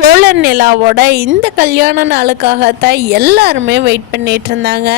சோழன் நிலாவோட இந்த கல்யாண நாளுக்காகத்தான் எல்லாருமே வெயிட் பண்ணிட்டு இருந்தாங்க.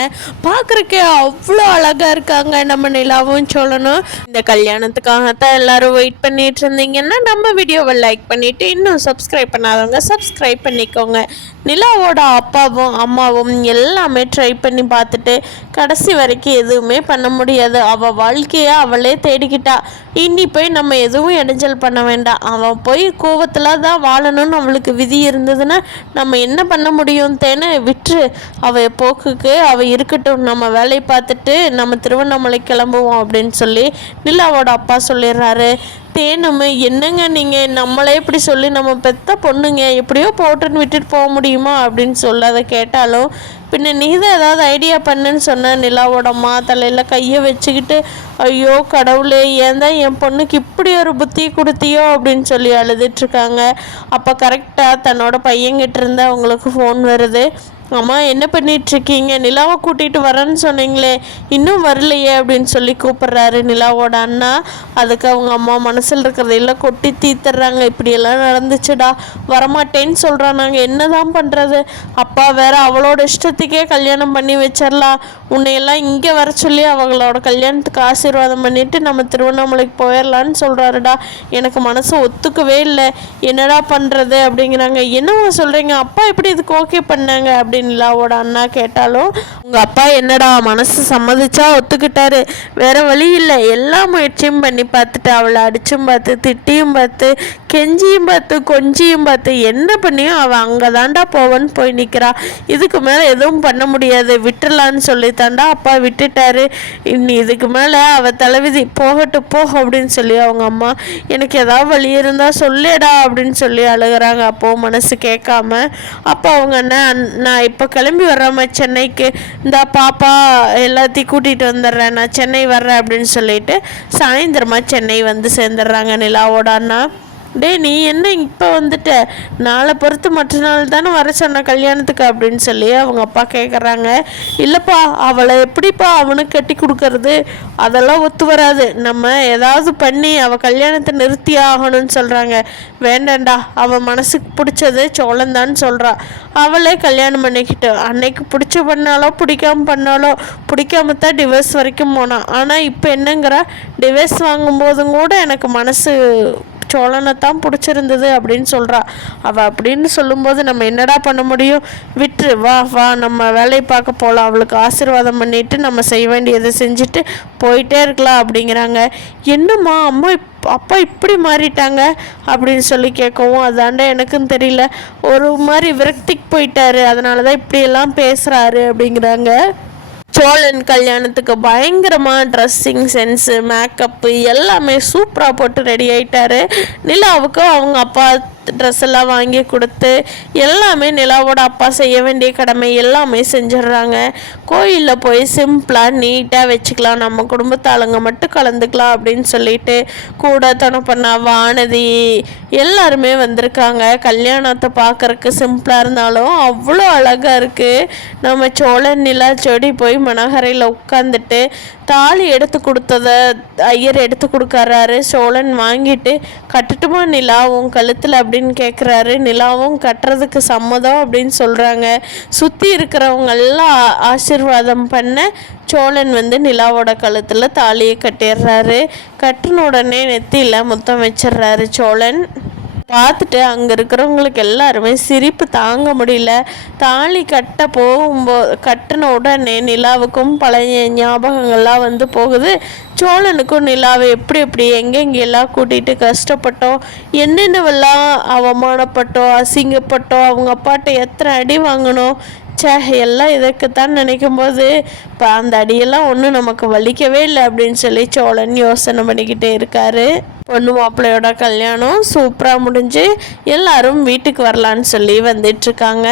பார்க்குறக்கே அவ்வளோ அழகாக இருக்காங்க நம்ம நிலாவும் சோழனும். இந்த கல்யாணத்துக்காகத்தான் எல்லாரும் வெயிட் பண்ணிட்டு இருந்தீங்கன்னா நம்ம வீடியோவை லைக் பண்ணிவிட்டு இன்னும் சப்ஸ்கிரைப் பண்ணாதவங்க சப்ஸ்கிரைப் பண்ணிக்கோங்க. நிலாவோட அப்பாவும் அம்மாவும் எல்லாமே ட்ரை பண்ணி பார்த்துட்டு கடைசி வரைக்கும் எதுவுமே பண்ண முடியாது. அவள் வாழ்க்கையை அவளே தேடிக்கிட்டா. இனி போய் நம்ம எதுவும் இடைஞ்சல் பண்ண வேண்டாம். அவன் போய் கோவத்தில் தான் வாழணும்னு அவளுக்கு விதி இருந்ததுன்னா நம்ம என்ன பண்ண முடியும்? தேனை விட்டுரு, அவள் போக்குக்கு அவள் இருக்கட்டும், நம்ம வேலையை பார்த்துட்டு நம்ம திருவண்ணாமலை கிளம்புவோம் அப்படின்னு சொல்லி நிலாவோட அப்பா சொல்லிடுறாரு. தேனும் என்னங்க நீங்கள் நம்மளே இப்படி சொல்லி நம்ம பெத்த பொண்ணுங்க எப்படியோ போட்டுன்னு விட்டுட்டு போக முடியுமா அப்படின்னு சொல்லி அதை கேட்டாலும் பின்ன நீ தான் ஏதாவது ஐடியா பண்ணுன்னு சொன்ன. நிலாவோட அம்மா தலையில் கையை வச்சுக்கிட்டு ஐயோ கடவுளே ஏன் தான் என் பொண்ணுக்கு இப்படி ஒரு புத்தி கொடுத்தியோ அப்படின்னு சொல்லி அழுதுட்ருக்காங்க. அப்போ கரெக்டாக தன்னோட பையன்கிட்ட இருந்தால் அவங்களுக்கு ஃபோன் வருது. அம்மா என்ன பண்ணிகிட்ருக்கீங்க? நிலாவை கூட்டிகிட்டு வரேன்னு சொன்னீங்களே இன்னும் வரலையே அப்படின்னு சொல்லி கூப்பிட்றாரு நிலாவோட அண்ணா. அதுக்கு அவங்க அம்மா மனசில் இருக்கிறதெல்லாம் கொட்டி தீத்துறாங்க. இப்படியெல்லாம் நடந்துச்சுடா, வரமாட்டேன்னு சொல்கிறான், நாங்கள் என்ன தான் பண்ணுறது? அப்பா வேற அவளோட இஷ்டத்துக்கே கல்யாணம் பண்ணி வச்சிடலாம், உன்னையெல்லாம் இங்கே வர சொல்லி அவங்களோட கல்யாணத்துக்கு ஆசீர்வாதம் பண்ணிவிட்டு நம்ம திருவண்ணாமலைக்கு போயிடலான்னு சொல்கிறாருடா. எனக்கு மனசு ஒத்துக்கவே இல்லை, என்னடா பண்ணுறது அப்படிங்கிறாங்க. என்னவோ சொல்கிறீங்க, அப்பா எப்படி இதுக்கு ஓகே பண்ணாங்க அப்படின்னு நிலாவோட அண்ணா கேட்டாலும் உங்கள் அப்பா என்னடா மனசு சம்மதிச்சா ஒத்துக்கிட்டாரு, வேற வழி இல்லை, எல்லா முயற்சியும் பண்ணி பார்த்துட்டு அவளை அடிச்சும் பார்த்து திட்டியும் பார்த்து கெஞ்சியும் பார்த்து கொஞ்சியும் பார்த்து என்ன பண்ணியும் அவள் அங்கே தாண்டா போவன்னு போய் நிற்கிறா. இதுக்கு மேலே எதுவும் பண்ண முடியாது, விட்டுடலான்னு சொல்லித்தாண்டா அப்பா விட்டுட்டாரு. இன்னி இதுக்கு மேலே அவள் தலைவிதி, போகட்டும் போ அப்படின்னு சொல்லி அவங்க அம்மா எனக்கு ஏதாவது வழி இருந்தால் சொல்லேடா அப்படின்னு சொல்லி அழுகிறாங்க. அப்போது மனசு கேட்காம அப்போ அவங்க அண்ணன் நான் இப்போ கிளம்பி வர்றேம்மா சென்னைக்கு, இந்த பாப்பா எல்லாத்தையும் கூட்டிகிட்டு வந்துடுறேன், நான் சென்னை வர்றேன் அப்படின்னு சொல்லிட்டு சாயந்தரமாக சென்னை வந்து சேர்ந்துடுறாங்க நிலாவோட அண்ணா. டே நீ என்ன இப்போ வந்துட்ட, நாளை பொறுத்து மற்ற நாள் தானே வர சொன்ன கல்யாணத்துக்கு அப்படின்னு சொல்லி அவங்க அப்பா கேட்குறாங்க. இல்லைப்பா அவளை எப்படிப்பா அவனுக்கு கட்டி கொடுக்கறது, அதெல்லாம் ஒத்து வராது, நம்ம ஏதாவது பண்ணி அவள் கல்யாணத்தை நிறுத்தி ஆகணும்னு சொல்கிறாங்க. வேண்டாண்டா, அவள் மனசுக்கு பிடிச்சது சோழந்தான்னு சொல்கிறா, அவளே கல்யாணம் பண்ணிக்கிட்டு அன்னைக்கு பிடிச்ச பண்ணாலோ பிடிக்காம பண்ணாலோ பிடிக்காம தான் டிவோர்ஸ் வரைக்கும் போனான். ஆனால் இப்போ என்னங்கிற டிவோர்ஸ் வாங்கும்போதும் கூட எனக்கு மனசு சோழனை தான் பிடிச்சிருந்தது அப்படின்னு சொல்கிறா. அவள் அப்படின்னு சொல்லும்போது நம்ம என்னடா பண்ண முடியும்? விட்டு வா வா நம்ம வேலையை பார்க்க போகலாம், அவளுக்கு ஆசீர்வாதம் பண்ணிவிட்டு நம்ம செய்ய வேண்டியதை செஞ்சுட்டு போயிட்டே இருக்கலாம் அப்படிங்கிறாங்க. என்னம்மா அம்மா அப்பா இப்படி மாறிட்டாங்க அப்படின்னு சொல்லி கேட்கவும் அதாண்டா எனக்கும் தெரியல, ஒரு மாதிரி விரக்திக்கு போயிட்டாரு, அதனால தான் இப்படியெல்லாம் பேசுகிறாரு அப்படிங்கிறாங்க. சோழன் கல்யாணத்துக்கு பயங்கரமாக ட்ரெஸ்ஸிங் சென்ஸு மேக்கப்பு எல்லாமே சூப்பராக போட்டு ரெடி ஆகிட்டாரு. நிலாவுக்கு அவங்க அப்பா ட்ரெஸ் எல்லாம் வாங்கி கொடுத்து எல்லாமே நிலாவோட அப்பா செய்ய வேண்டிய கடமை எல்லாமே செஞ்சிடுறாங்க. கோயிலில் போய் சிம்பிளாக நீட்டாக வச்சுக்கலாம், நம்ம குடும்பத்தாளுங்க மட்டும் கலந்துக்கலாம் அப்படின்னு சொல்லிட்டு கூட துணை பண்ண வானதி எல்லாருமே வந்திருக்காங்க. கல்யாணத்தை பார்க்குறக்கு சிம்பிளாக இருந்தாலும் அவ்வளோ அழகாக இருக்குது. நம்ம சோழன் நிலா செடி போய் மணகரையில் உட்காந்துட்டு தாலி எடுத்து கொடுத்ததை ஐயர் எடுத்து கொடுக்கறாரு. சோழன் வாங்கிட்டு கட்டுட்டுமா நிலா உன் கழுத்தில் அப்படின்னு கேட்குறாரு. நிலாவும் கட்டுறதுக்கு சம்மதம் அப்படின்னு சொல்கிறாங்க. சுற்றி இருக்கிறவங்க எல்லாம் ஆசீர்வாதம் பண்ண சோழன் வந்து நிலாவோட கழுத்தில் தாலியை கட்டிடுறாரு. கட்டின உடனே நெத்தியில் முத்தம் வச்சிடுறாரு சோழன். பார்த்துட்டு அங்கே இருக்கிறவங்களுக்கு எல்லாருமே சிரிப்பு தாங்க முடியல. தாலி கட்டின உடனே நிலாவுக்கும் பழைய ஞாபகங்கள்லாம் வந்து போகுது. சோழனுக்கும் நிலாவை எப்படி எங்கெங்கெல்லாம் கூட்டிகிட்டு கஷ்டப்பட்டோம், என்னென்னவெல்லாம் அவமானப்பட்டோம் அசிங்கப்பட்டோம், அவங்க அப்பாட்ட எத்தனை அடி வாங்கினோம், எல்லாம் இதற்குத்தான் நினைக்கும் போது இப்போ அந்த அடியெல்லாம் ஒன்றும் நமக்கு வலிக்கவே இல்லை அப்படின்னு சொல்லி சோழன் யோசனை பண்ணிக்கிட்டே இருக்காரு. பொண்ணு மாப்பிள்ளையோட கல்யாணம் சூப்பராக முடிஞ்சு எல்லாரும் வீட்டுக்கு வரலான்னு சொல்லி வந்துட்டுருக்காங்க.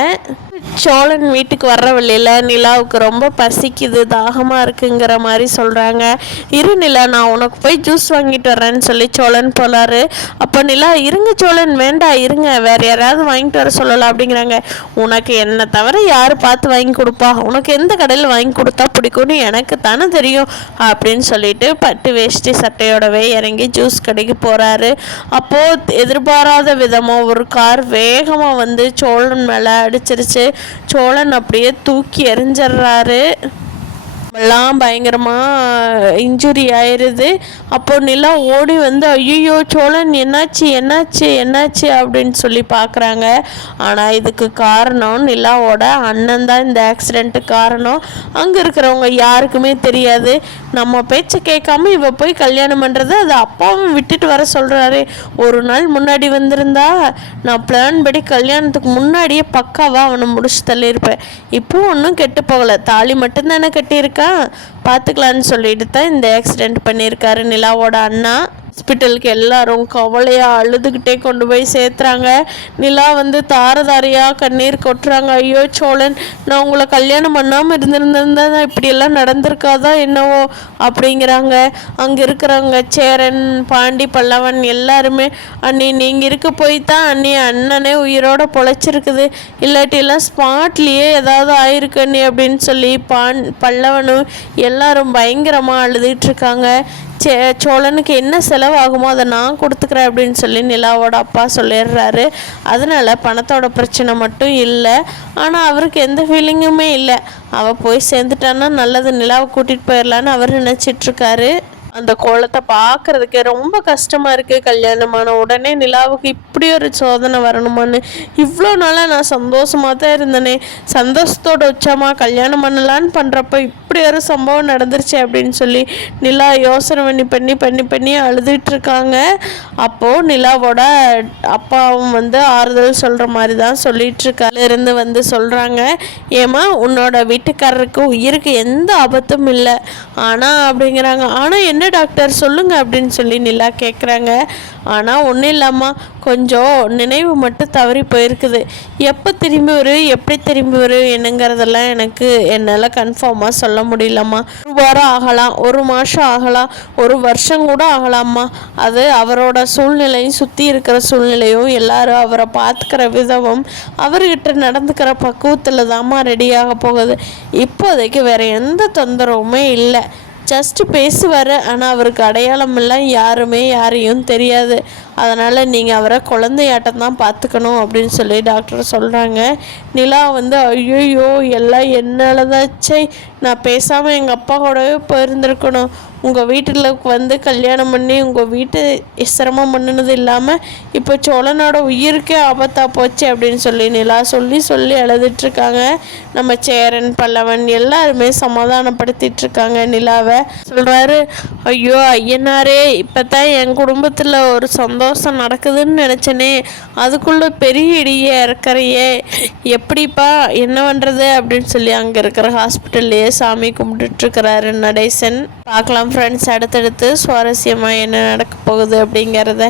சோழன் வீட்டுக்கு வர்ற வழியில் நிலாவுக்கு ரொம்ப பசிக்குது, தாகமாக இருக்குங்கிற மாதிரி சொல்கிறாங்க. இரு நிலா, நான் உனக்கு போய் ஜூஸ் வாங்கிட்டு வரேன்னு சொல்லி சோழன் போகிறாரு. அப்போ நிலா, இருங்க சோழன், வேண்டாம் இருங்க, வேறு யாராவது வாங்கிட்டு வர சொல்லலாம் அப்படிங்கிறாங்க. உனக்கு என்னை தவிர யார் பார்த்து வாங்கி கொடுப்பா, உனக்கு எந்த கடையில் வாங்கி கொடுத்தா பிடிக்கும்னு எனக்கு தானே தெரியும் அப்படின்னு சொல்லிட்டு பட்டு வேஷ்டி சட்டையோடவே இறங்கி ஜூஸ் கடைக்கு போகிறாரு. அப்போது எதிர்பாராத விதமாக ஒரு கார் வேகமாக வந்து சோழன் மேலே அடிச்சிருச்சு. சோழன் அப்படியே தூக்கி எறிஞ்சிடுறாரு. எல்லாம் பயங்கரமாக இன்ஜுரி ஆயிடுது. அப்போது நிலா ஓடி வந்து ஐயோ சோழன் என்னாச்சு என்னாச்சு என்னாச்சு அப்படின்னு சொல்லி பார்க்குறாங்க. ஆனால் இதுக்கு காரணம் நிலாவோட அண்ணன் தான். இந்த ஆக்சிடெண்ட்டுக்கு காரணம் அங்கே இருக்கிறவங்க யாருக்குமே தெரியாது. நம்ம பேச்சை கேட்காம இவ போய் கல்யாணம் பண்ணுறது, அது அப்பாவும் விட்டுட்டு வர சொல்கிறாரு. ஒரு நாள் முன்னாடி வந்திருந்தா நான் பிளான் படி கல்யாணத்துக்கு முன்னாடியே பக்காவாக அவனை முடிச்சு தள்ளியிருப்பேன். இப்போ ஒன்றும் கெட்டு போகலை, தாலி மட்டும்தானே கட்டியிருக்கா, பார்த்துக்கலான்னு சொல்லிட்டு தான் இந்த ஆக்சிடெண்ட் பண்ணியிருக்காரு நிலாவோட அண்ணா. ஹாஸ்பிட்டலுக்கு எல்லாரும் கவலையாக அழுதுகிட்டே கொண்டு போய் சேர்த்துறாங்க. நிலா வந்து தாரதாரியாக கண்ணீர் கொட்டுறாங்க. ஐயோ சோழன், நான் உங்களை கல்யாணம் பண்ணாமல் இருந்திருந்தா இப்படியெல்லாம் நடந்திருக்காதா என்னவோ அப்படிங்கிறாங்க. அங்கே இருக்கிறவங்க சேரன், பாண்டி, பல்லவன் எல்லாருமே அண்ணி நீங்கள் இருக்க போய் தான் அண்ணி அண்ணனே உயிரோட பொழைச்சிருக்குது, இல்லாட்டியெல்லாம் ஸ்பாட்லேயே ஏதாவது ஆயிருக்கு அண்ணி அப்படின்னு சொல்லி பல்லவனும் எல்லாரும் பயங்கரமாக அழுதுகிட்ருக்காங்க. சோழனுக்கு என்ன செலவாகுமோ அதை நான் கொடுத்துக்கிறேன் அப்படின்னு சொல்லி நிலாவோட அப்பா சொல்லிடுறாரு. அதனால பணத்தோட பிரச்சனை மட்டும் இல்லை, ஆனால் அவருக்கு எந்த ஃபீலிங்குமே இல்லை. அவள் போய் சேர்ந்துட்டான்னா நல்லது, நிலாவை கூட்டிகிட்டு போயிடலான்னு அவர் நினச்சிட்ருக்காரு. அந்த கோலத்தை பார்க்குறதுக்கே ரொம்ப கஷ்டமாக இருக்குது. கல்யாணமான உடனே நிலாவுக்கு இப்படி ஒரு சோதனை வரணுமான்னு இவ்வளோ நாளாக நான் சந்தோஷமாக தான் இருந்தேனே, சந்தோஷத்தோட உச்சமாக கல்யாணம் பண்ணலான்னு பண்ணுறப்ப இப்படி ஒரு சம்பவம் நடந்துருச்சு அப்படின்னு சொல்லி நிலா யோசனை பண்ணி அழுதுகிட்ருக்காங்க. அப்போது நிலாவோட அப்பாவும் வந்து ஆறுதல் சொல்கிற மாதிரி தான் சொல்லிகிட்ருக்காரு. இருந்து வந்து சொல்கிறாங்க, ஏமா உன்னோட வீட்டுக்காரருக்கு உயிருக்கு எந்த ஆபத்தும் இல்லை ஆனால் அப்படிங்கிறாங்க. ஆனால் என்ன டாக்டர் சொல்லுங்கள் அப்படின்னு சொல்லி நிலா கேட்குறாங்க. ஆனால் ஒன்றும் இல்லாமா, கொஞ்சம் நினைவு மட்டும் தவறி போயிருக்குது. எப்போ திரும்பி வரும், எப்படி திரும்பி வரும் என்னங்கிறதெல்லாம் என்னால் கன்ஃபார்மாக சொல்ல முடியலம்மா. ஒரு வாரம் ஆகலாம், ஒரு மாதம் ஆகலாம், ஒரு வருஷம் கூட ஆகலாம்மா. அது அவரோட சூழ்நிலையும் சுற்றி இருக்கிற சூழ்நிலையும் எல்லாரும் அவரை பார்த்துக்கிற விதமும் அவர்கிட்ட நடந்துக்கிற பக்குவத்தில் தாம்மா ரெடியாக போகுது. இப்போதைக்கு வேறு எந்த தொந்தரவுமே இல்லை, ஜஸ்ட்டு பேசுவார். ஆனால் அவருக்கு அடையாளம் எல்லாம் யாரையும் தெரியாது. அதனால் நீங்கள் அவரை குழந்தையாட்டம் தான் பார்த்துக்கணும் அப்படின்னு சொல்லி டாக்டர் சொல்கிறாங்க. நிலா வந்து ஐயோ எல்லாம் என்னால் தாச்சே, நான் பேசாமல் எங்கள் அப்பா கூடவே போயிருந்துருக்கணும், உங்கள் வீட்டில் வந்து கல்யாணம் பண்ணி உங்கள் வீட்டு சிரமம் பண்ணினது இல்லாமல் இப்போ சோழனோட உயிருக்கே ஆபத்தாக போச்சு அப்படின்னு சொல்லி நிலா சொல்லி அழுதுட்ருக்காங்க. நம்ம சேரன், பல்லவன் எல்லாருமே சமாதானப்படுத்திகிட்ருக்காங்க நிலாவை. சொல்கிறாரு, ஐயோ ஐயனாரே, இப்போ தான் என் குடும்பத்தில் ஒரு சந்தோஷம் நடக்குதுன்னு நினச்சனே, அதுக்குள்ளே பெரிய இடியே இறக்கறையே, எப்படிப்பா என்ன பண்ணுறது அப்படின்னு சொல்லி அங்கே இருக்கிற ஹாஸ்பிட்டல்லையே சாமி கும்பிட்டுட்ருக்கிறாரு நடேசன். பார்க்கலாம் ஃப்ரெண்ட்ஸ், அடுத்தடுத்து சுவாரஸ்யமாக என்ன நடக்க போகுது அப்படிங்கிறத.